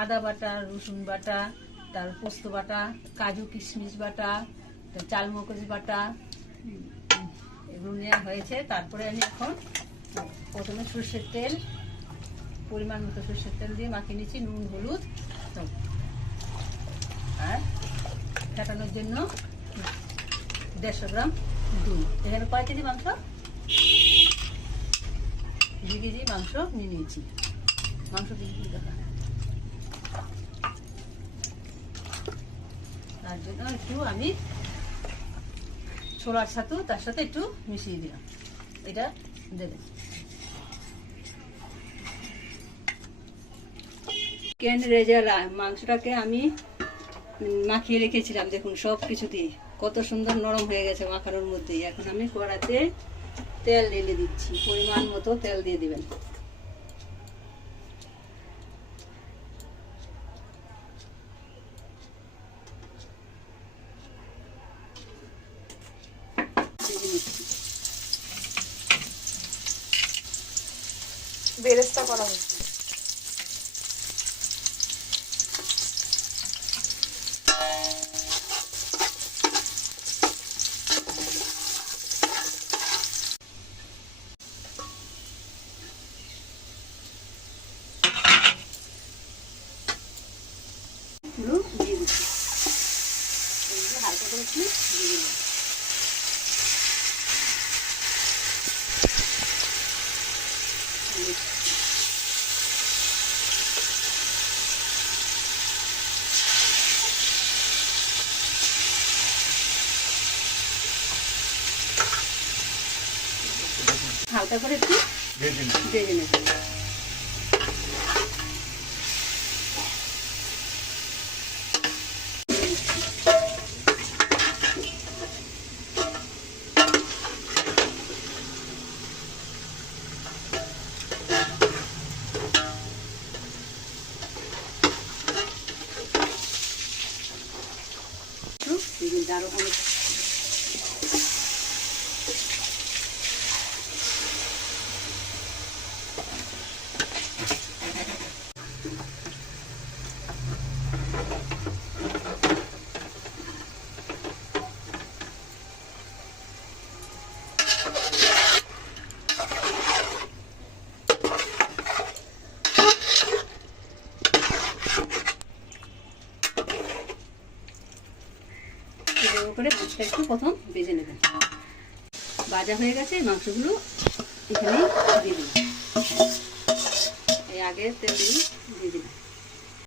আদা বাটা, রসুন বাটা, তার পোস্ত বাটা, কাজু কিশমিশ বাটা, চালমগজ বাটা, এগুলো নেওয়া হয়েছে। তারপরে আমি এখন প্রথমে সর্ষের তেল, পরিমাণ মতো সর্ষের তেল দিয়ে মাখিয়ে নিচ্ছি, নুন হলুদ, আর ফেটানোর জন্য 150 গ্রাম দুধ। এখানে কয় কেজি মাংস? 2 কেজি মাংস নিয়ে নিয়েছি। মাংস 2 কেজি টাকা। তার জন্য একটু আমি ছোলার ছাতু তার সাথে একটু মিশিয়ে দিলাম, এটা দেবেন। চিকেন রেজালা মাংসটাকে আমি মাখিয়ে রেখেছিলাম, দেখুন সব কিছু দিয়ে কত সুন্দর নরম হয়ে গেছে মাখানোর মধ্যেই। এখন আমি কড়াতে তেল ঢেলে দিচ্ছি, পরিমাণ মতো তেল দিয়ে দিবেন। বেরেস্তা করা হচ্ছে। দিয়ে দিচ্ছি, হালকা করে একটু দিয়ে দিলাম। হালকা করে একটু ভেজে নেব। আরো অনেক করে মাছটা একটু প্রথম ভেজে নেবেন। ভাজা হয়ে গেছে, মাংসগুলো এখানেই দিয়ে দিন, এই আগে তেল দিয়ে দিন।